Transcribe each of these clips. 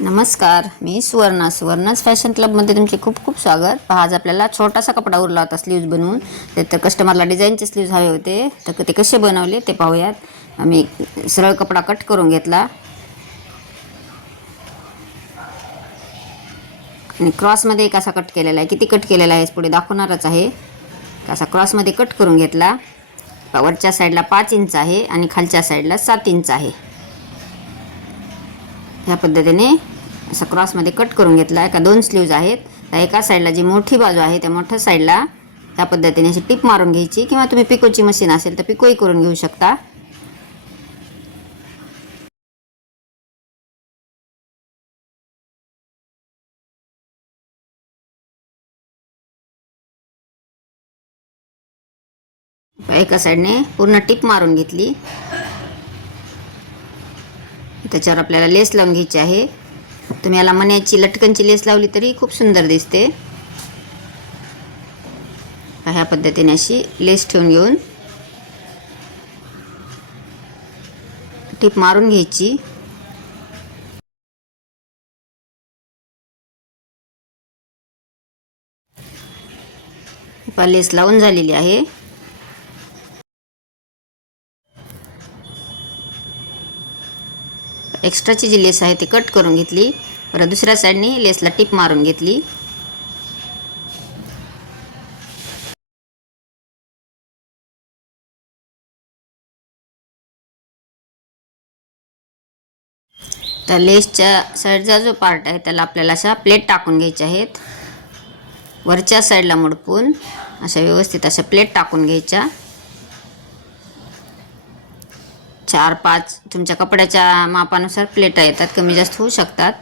नमस्कार, मी सुवर्णाच फॅशन क्लबमध्ये तुमचे खूप खूप स्वागत. पहा, आज आपल्याला छोटासा कपडा उरला होता स्लीव्ज बनवून. तर कस्टमरला डिझाईनचे स्लीव्ज हवे होते, तर ते कसे बनवले ते पाहूयात. आम्ही सरळ कपडा कट करून घेतला आणि क्रॉसमध्ये एक असा कट केलेला आहे. किती कट केलेला आहे पुढे दाखवणारच आहे. असा क्रॉसमध्ये कट करून घेतला. वरच्या साईडला 5 इंच आहे आणि खालच्या साईडला 7 इंच आहे. ह्या पद्धतीने असं क्रॉसमध्ये कट करून घेतला. एका 2 स्लीव्ज आहेत. तर एका साईडला जी मोठी बाजू आहे त्या मोठ्या साईडला ह्या पद्धतीने अशी टिप मारून घ्यायची, किंवा तुम्ही पिकोची मशीन असेल तर पिकोही करून घेऊ शकता. एका साईडने पूर्ण टिप मारून घेतली. त्याच्यावर आपल्याला लेस लावून घ्यायची आहे. तुम्ही याला मण्याची लटकनची लेस लावली तरी खूप सुंदर दिसते. ह्या पद्धतीने अशी लेस ठेवून घेऊन टिप मारून घ्यायची. लेस लावून झालेली आहे. एक्स्ट्राची जी लेस आहे ती कट करून घेतली. परत दुसऱ्या साईडने लेसला टिप मारून घेतली. तर लेसच्या साईडचा जो पार्ट आहे त्याला आपल्याला अशा प्लेट टाकून घ्यायच्या आहेत. वरच्या साईडला मुडपून अशा व्यवस्थित अशा प्लेट टाकून घ्यायच्या. 4-5 तुमच्या कपड्याच्या मापानुसार प्लेटा येतात, कमी जास्त होऊ शकतात.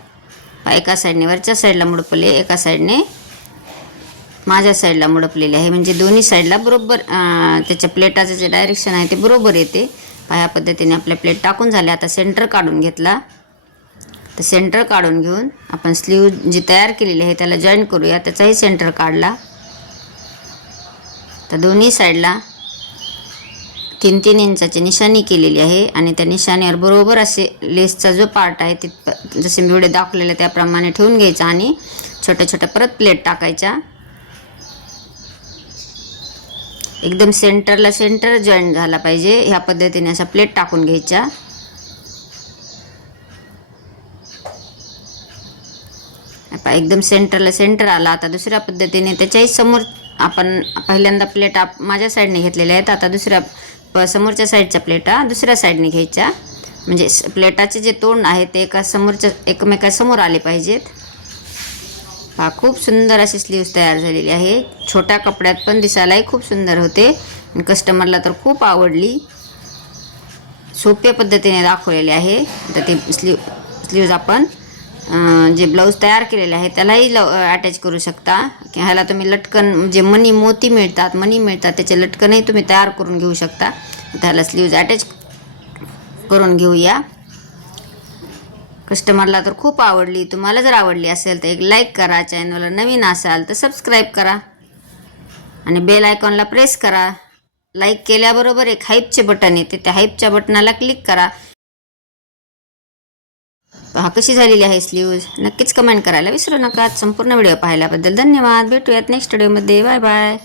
एका साईडने वरच्या साईडला मुडपले, एका साईडने माझ्या साईडला मुडपलेले आहे. म्हणजे दोन्ही साईडला बरोबर त्याच्या प्लेटाचं जे डायरेक्शन आहे ते बरोबर येते. ह्या पद्धतीने आपल्या प्लेट टाकून झाल्या. आता सेंटर काढून घेतला. तर सेंटर काढून घेऊन आपण स्लीव जी तयार केलेली आहे त्याला जॉईन करूया. त्याचाही सेंटर काढला. तर दोन्ही साईडला 3-3 इंचाची निशाणी केलेली आहे आणि त्या निशाणीवर बरोबर असे लेसचा जो पार्ट आहे ते जसे मी व्हिडिओ दाखवलेले त्याप्रमाणे ठेवून घ्यायचा आणि छोट्या छोट्या परत प्लेट टाकायच्या. एकदम सेंटर जॉईन झाला पाहिजे. ह्या पद्धतीने अशा प्लेट टाकून घ्यायच्या. एकदम सेंटर आला. आता दुसऱ्या पद्धतीने त्याच्याही समोर आपण पहिल्यांदा प्लेटा माझ्या साईडने घेतलेल्या आहेत. आता दुसऱ्या समोरच्या साईडच्या प्लेटा दुसऱ्या साईडने घ्यायच्या. म्हणजे प्लेटाचे जे तोंड आहे ते एकमेकासमोर आले पाहिजेत. खूप सुंदर अशी स्लीव्स तयार झालेली आहे. छोट्या कपड्यात पण दिसायलाही खूप सुंदर होते. कस्टमरला तर खूप आवडली. सोप्या पद्धतीने दाखवलेले आहे. तर ते स्लीव्ज आपण जे ब्लाऊज तयार केलेले आहे त्यालाही अटॅच करू शकता. ह्याला तुम्ही लटकन जे मोती मिळतात त्याचे लटकनही तुम्ही तयार करून घेऊ शकता. त्याला स्लीव्ज अटॅच करून घेऊया. कस्टमरला तर खूप आवडली. तुम्हाला जर आवडली असेल तर एक लाईक करा. चॅनलला नवीन असाल तर सबस्क्राईब करा आणि बेल आयकॉनला प्रेस करा. लाईक केल्याबरोबर एक हाईपचे बटन येते, त्या हाईपच्या बटनाला क्लिक करा. कशी झालेली आहे स्लीव्ज नक्कीच कमेंट करायला विसरू नका. संपूर्ण व्हिडिओ पाहिल्याबद्दल धन्यवाद. भेटूयात नेक्स्ट व्हिडिओमध्ये. Bye bye.